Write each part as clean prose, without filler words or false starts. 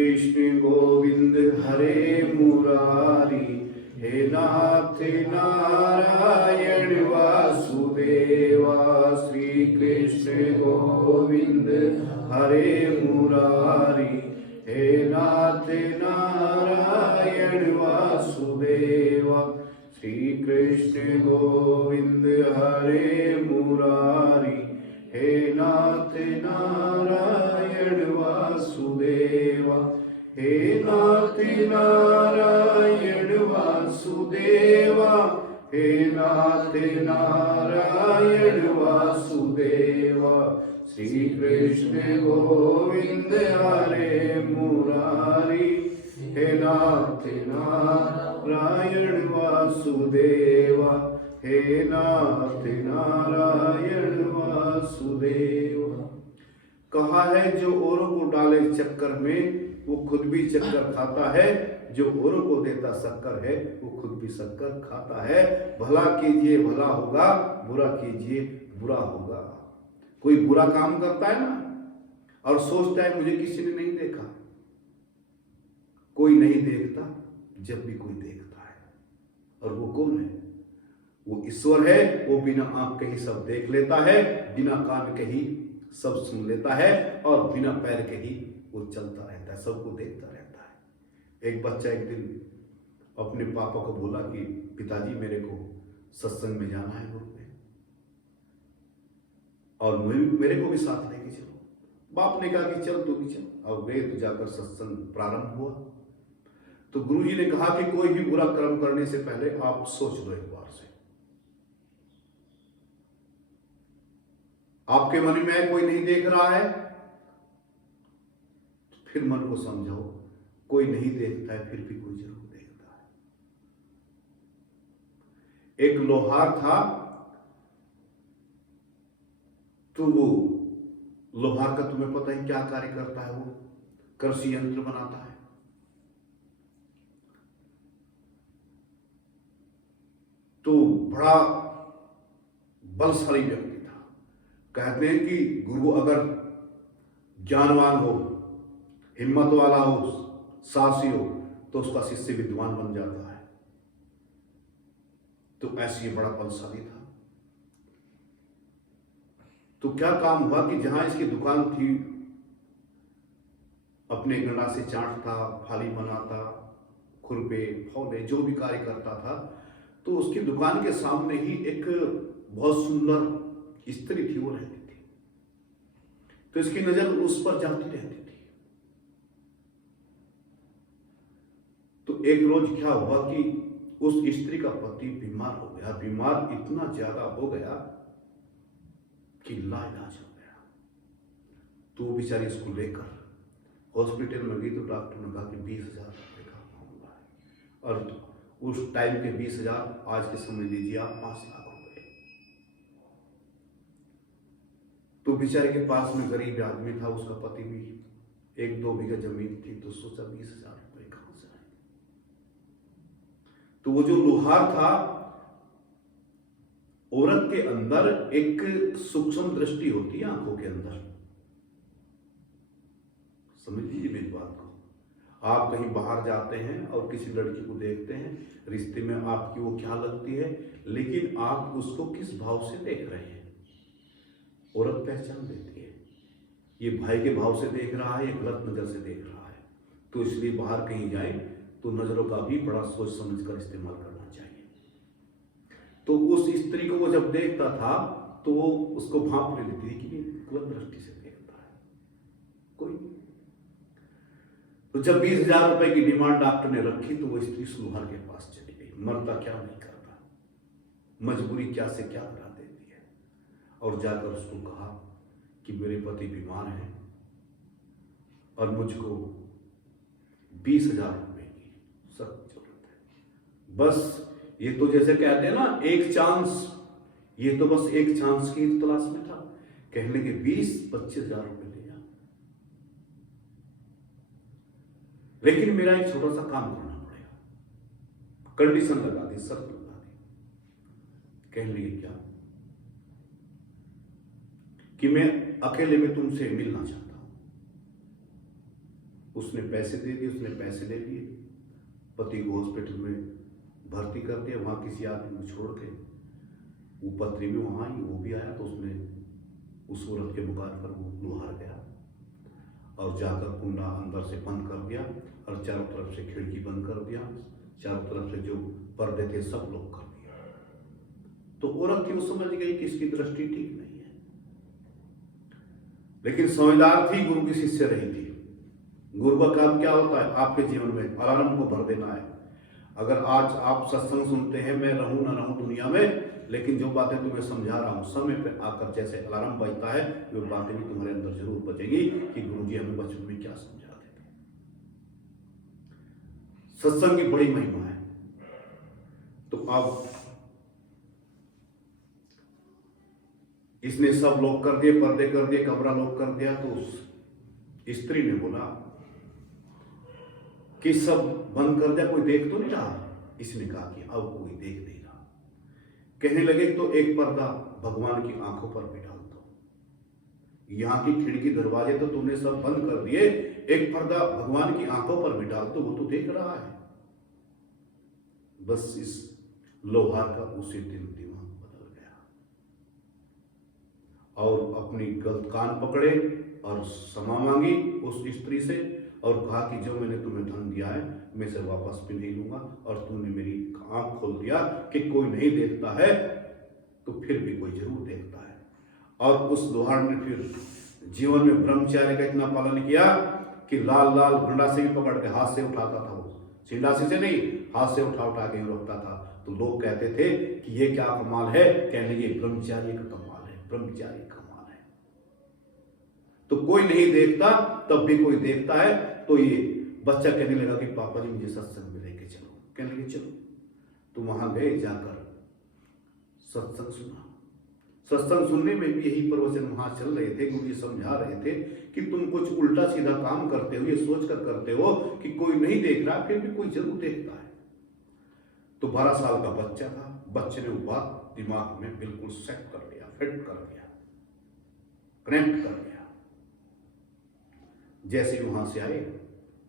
कृष्ण गोविंद हरे मुरारी, हे नाथ नारायण वासुदेवा। श्री कृष्ण गोविंद हरे मुरारी, हे नाथ नारायण वासुदेवा। श्री कृष्ण गोविंद हरे मुरारी, हे नाथ नारायण वासुदेवा। हे नाथ नारायण वासुदेवा, हे नाथ नारायण वासुदेवा। श्री कृष्ण गोविंद हरे मुरारी, हे नाथ नारायण वासुदेवा। हे नाथ नारायण वासुदेवा। कहा है जो औरों को डाले चक्कर में वो खुद भी चक्कर खाता है, जो औरों को देता शक्कर है वो खुद भी शक्कर खाता है। भला कीजिए भला होगा, बुरा कीजिए बुरा होगा। कोई बुरा काम करता है ना और सोचता है मुझे किसी ने नहीं देखा। कोई नहीं देखता जब भी कोई देखता है। और वो कौन है? वो ईश्वर है। वो बिना आंख के ही सब देख लेता है, बिना कान के ही सब सुन लेता है और बिना पैर के ही वो चलता रहता है, सबको देखता रहता है। एक बच्चा एक दिन अपने पापा को बोला कि पिताजी मेरे को सत्संग में जाना है ग्रुप में, और मेरे को भी साथ लेके चलो। बाप ने कहा कि चल तू भी चल। और वे तो जाकर सत्संग प्रारंभ हुआ। तो गुरुजी ने कहा कि कोई भी बुरा कर्म करने से पहले आप सोच लो एक बार से। आपके मन में कोई नहीं देख रहा है, फिर मन को समझाओ कोई नहीं देखता है फिर भी कोई जरूर देखता है। एक लोहार था, तो वो लोहार का तुम्हें पता है क्या कार्य करता है? वो कृषि यंत्र बनाता है। तो बड़ा बलशाली व्यक्ति था। कहते हैं कि गुरु अगर ज्ञानवान हो, हिम्मत वाला हो, साहसी हो, तो उसका शिष्य विद्वान बन जाता है। तो ऐसे ही बड़ा बलशाली था। तो क्या काम हुआ कि जहां इसकी दुकान थी, अपने गंडा से चाटता, फाली बनाता, खुरपे फौले जो भी कार्य करता था, तो उसकी दुकान के सामने ही एक बहुत सुंदर स्त्री थी, वो रहती थी। तो इसकी नजर उस पर जाती रहती थी। तो एक रोज क्या हुआ कि उस स्त्री का पति बीमार हो गया। बीमार इतना ज्यादा हो गया कि लाइलाज हो गया। तो वो बेचारी इसको लेकर हॉस्पिटल में गई। तो डॉक्टर ने कहा कि 20,000 रुपये का मामला है। और उस टाइम के 20,000 आज के समझ लीजिए आप 5 लाख रुपए। तो बेचारे के पास में गरीब आदमी था, उसका पति भी 1-2 बीघा जमीन थी। तो सोचा 20,000 रुपये कहां से आए? तो वो जो लोहार था, औरत के अंदर एक सूक्ष्म दृष्टि होती है आंखों के अंदर। समझ लीजिए मेरी बात को। आप कहीं बाहर जाते हैं और किसी लड़की को देखते हैं, रिश्ते में आपकी वो क्या लगती है, लेकिन आप उसको किस भाव से देख रहे हैं औरत पहचान देती है। ये भाई के भाव से देख रहा है या गलत नजर से देख रहा है। तो इसलिए बाहर कहीं जाए तो नजरों का भी बड़ा सोच समझ कर इस्तेमाल करना चाहिए। तो उस स्त्री को वो जब देखता था तो वो उसको भांप ले लेती थी कि ये गलत दृष्टि से देखता है कोई। तो जब 20,000 रुपए की डिमांड डॉक्टर ने रखी तो वो स्त्री लोहार के पास चली गई। मरता क्या नहीं करता, मजबूरी क्या से क्या करा देती है। और जाकर उसको कहा कि मेरे पति बीमार हैं और मुझको 20,000 रुपए की सख्त जरूरत है। बस ये तो जैसे कहते हैं ना एक चांस, ये तो बस एक चांस की तलाश में था। कहने के 20-25,000 रुपए ले जा, लेकिन मेरा एक छोटा सा काम करना पड़ेगा। कंडीशन लगा दी, शर्त लगा दी। कहने लगे क्या? कि मैं अकेले में तुमसे मिलना चाहता हूं। उसने पैसे दे दिए, उसने पैसे ले लिए, पति को हॉस्पिटल में भर्ती कर दिया, वहाँ किसी आदमी को छोड़ के वो पत्नी भी वहाँ आई, वो भी आया, तो उसने उस औरत के मकान पर वो लोहार गया और जाकर कुंडा अंदर से बंद कर दिया और चारों तरफ से खिड़की बंद कर दिया, चारों तरफ से जो पर्दे थे सब लॉक कर दिया। तो औरत थी, वो समझ गई कि इसकी दृष्टि ठीक नहीं है, लेकिन समझदार थी, गुरु की शिष्य रही थी। गुरु का काम क्या होता है? आपके जीवन में अलार्म को भर देना है। अगर आज आप सत्संग सुनते हैं, मैं रहूं ना रहूं दुनिया में, लेकिन जो बातें तुम्हें समझा रहा हूं, समय पे आकर जैसे अलार्म बजता है, वो बातें भी तुम्हारे अंदर जरूर बजेगी कि गुरुजी हमें बचपन में क्या समझाते थे। सत्संग की बड़ी महिमा है। तो अब इसने सब लॉक कर दिए, पर्दे कर दिए, कमरा लॉक कर दिया। तो उस स्त्री ने बोला कि सब बंद कर दिया, कोई देख तो नहीं रहा? इसने कहा कि अब कोई देख नहीं रहा। कहने लगे तो एक पर्दा भगवान की आंखों पर भी डाल दो, यहाँ की खिड़की दरवाजे तो तुमने सब बंद कर दिए, एक पर्दा भगवान की आंखों पर भी डाल दो, वो तो देख रहा है। बस इस लोहार का उसी दिन दिमाग बदल गया और अपनी गलत कान पकड़े और क्षमा मांगी उस स्त्री से और कहा कि जो मैंने तुम्हें धन दिया है मैं इसे वापस भी नहीं लूंगा, और तुमने मेरी आंख खोल दिया कि कोई नहीं देखता है तो फिर भी कोई जरूर देखता है। और उस लोहार ने फिर जीवन में ब्रह्मचार्य का इतना पालन किया कि लाल लाल गंडासी भी पकड़ के हाथ से उठाता था, वो छिंडासी से नहीं, हाथ से उठा उठा के रखता था। तो लोग कहते थे कि ये क्या कमाल है? कहने ये ब्रह्मचार्य का कमाल है, ब्रह्मचार्य कमाल है। तो कोई नहीं देखता तब भी कोई देखता है। तो ये बच्चा कहने लगा कि पापा जी मुझे सत्संग में लेके चलो। कहने लगे चलो। तो वहां गए, जाकर सत्संग सुना। सत्संग सुनने में भी यही प्रवचन वहां चल रहे थे। गुरु जी समझा रहे थे कि तुम कुछ उल्टा सीधा काम करते हो, ये सोच कर करते हो कि कोई नहीं देख रहा, फिर भी कोई जरूर देखता है। तो 12 साल का बच्चा था, बच्चे ने वो बात दिमाग में बिल्कुल सेट कर लिया, फिट कर दिया, कनेक्ट कर दिया। जैसे ही वहां से आए,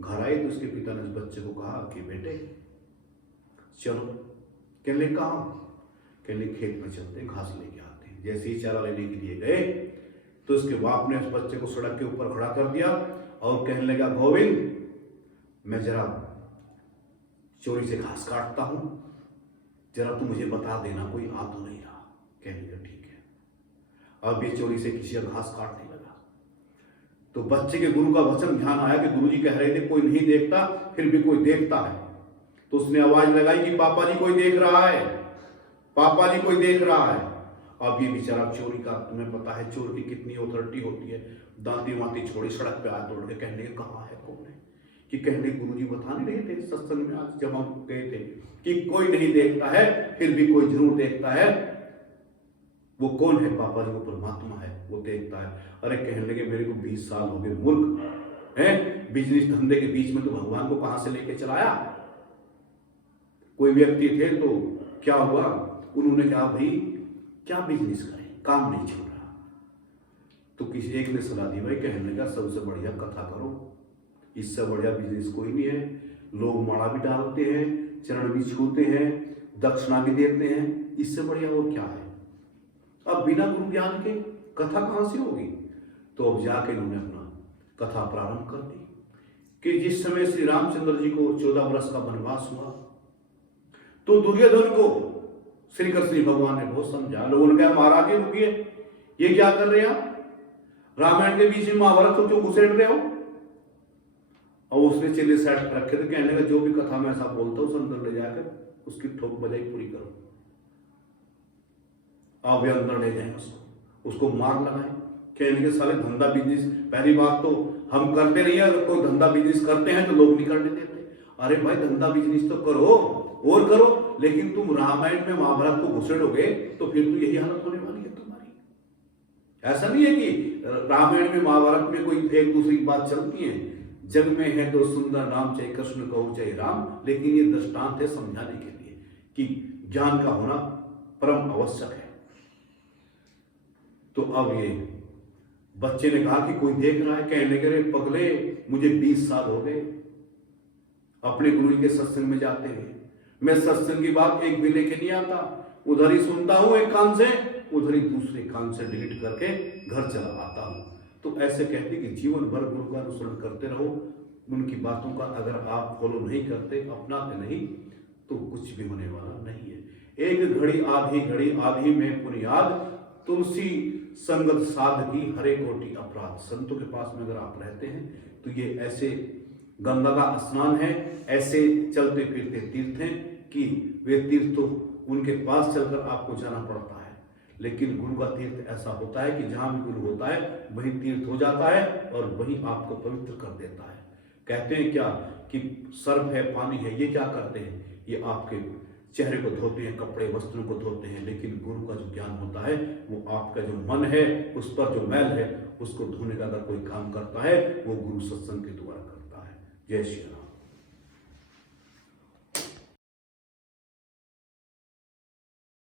घर आए तो उसके पिता ने उस बच्चे को कहा कि बेटे चलो। कहने लगे कहाँ? कहने लगे खेत में चलते हैं, घास लेके आते हैं। जैसे ही चारा लेने के लिए गए तो उसके बाप ने उस बच्चे को सड़क के ऊपर खड़ा कर दिया और कहने लगा गोविंद मैं जरा चोरी से घास काटता हूं, जरा तू मुझे बता देना कोई आ तो नहीं रहा। कहने लगा ठीक है। अब ये चोरी से किसी का घास काटने लगा। तो बच्चे के गुरु का वचन ध्यान आया कि गुरुजी कह रहे थे कोई नहीं देखता फिर भी कोई देखता है। तो उसने आवाज लगाई कि पापा जी कोई देख रहा है, पापा जी कोई देख रहा है। अब ये बेचारा चोरी का, तुम्हें पता है चोर की कितनी अथॉरिटी होती है, दांती वांती छोड़ी सड़क पे आ दौड़ के कहने कहाँ है कौन है? कि कहने गुरुजी बता नहीं रहे थे सत्संग में आज जब हम गए थे कि कोई नहीं देखता है फिर भी कोई जरूर देखता है। वो कौन है? पापा जी, वो परमात्मा है, वो देखता है। अरे कहने लगे मेरे को 20 साल हो गए मूर्ख है, बिजनेस धंधे के बीच में तो भगवान को कहां से लेके चलाया। कोई व्यक्ति थे तो क्या हुआ, उन्होंने कहा भाई क्या बिजनेस करें, काम नहीं छोड़ रहा। तो किसी एक ने सलाह दी, भाई कहने लगा सबसे बढ़िया कथा करो, इससे बढ़िया बिजनेस कोई नहीं है। लोग माड़ा भी डालते हैं, चरण भी छूते हैं, दक्षिणा भी देते हैं, इससे बढ़िया और क्या है। अब बिना गुरु ज्ञान के कथा कहां से होगी? तो अब जाके इन्होंने अपना कथा प्रारंभ कर दी कि जिस समय श्री रामचंद्र जी को 14 वर्ष का वनवास हुआ तो दुर्योधन को श्री कृष्ण भगवान ने बहुत समझा। लोगों ने कहा महाराज ये रुकिए, ये क्या कर रहे हैं आप? रामायण के बीच में महाभारत को क्यों घुसेड़ रहे हो? और उसने चेले सेट रखे थे, कहने का जो भी कथा में ऐसा बोलता हूं अंदर ले जाकर उसकी ठोक बजाई पूरी करो। आप वे अंदर ले जाए उसको मार लगाए। कहने के साले धंधा बिजनेस, पहली बात तो हम करते नहीं है, अगर कोई धंधा बिजनेस करते हैं तो लोग नहीं करने देते। अरे भाई धंधा बिजनेस तो करो और करो, लेकिन तुम रामायण में महाभारत को घुसेड़ोगे तो फिर तो यही हालत होने वाली है तुम्हारी। ऐसा नहीं है कि रामायण में महाभारत में कोई एक दूसरी बात चलती है। जग में है तो सुंदर नाम, चाहे कृष्ण कहो चाहे राम, लेकिन ये दृष्टांत है समझाने के लिए कि ज्ञान का होना परम आवश्यक है। तो अब ये बच्चे ने कहा कि कोई देख रहा है। कहने के पगले मुझे 20 साल हो गए अपने गुरु जी के सत्संग में जाते हैं। मैं सत्संग की बात एक भी लेके नहीं आता, उधर ही सुनता हूं एक कान से, उधर ही दूसरे कान से डिलीट करके घर चला आता हूं। तो ऐसे कहते कि जीवन भर गुरु का अनुसरण करते रहो, उनकी बातों का अगर आप फॉलो नहीं करते, अपनाते नहीं, तो कुछ भी होने वाला नहीं है। एक घड़ी आधी में पुनियाद, तुलसी संगत साधकी हरे कोटि अपराध। संतों के पास में अगर आप रहते हैं तो ये ऐसे गंगा का स्नान है, ऐसे चलते फिरते तीर्थ हैं कि वे तीर्थ तो उनके पास चलकर आपको जाना पड़ता है, लेकिन गुरु का तीर्थ ऐसा होता है कि जहां भी गुरु होता है वही तीर्थ हो जाता है और वही आपको पवित्र कर देता है। कहते हैं क्या कि सर्फ है, पानी है, ये क्या करते हैं, ये आपके चेहरे को धोते हैं, कपड़े वस्त्रों को धोते हैं, लेकिन गुरु का जो ज्ञान होता है वो आपका जो मन है उस पर जो मैल है उसको धोने का अगर कोई काम करता है वो गुरु सत्संग के द्वारा करता है। जय श्री राम।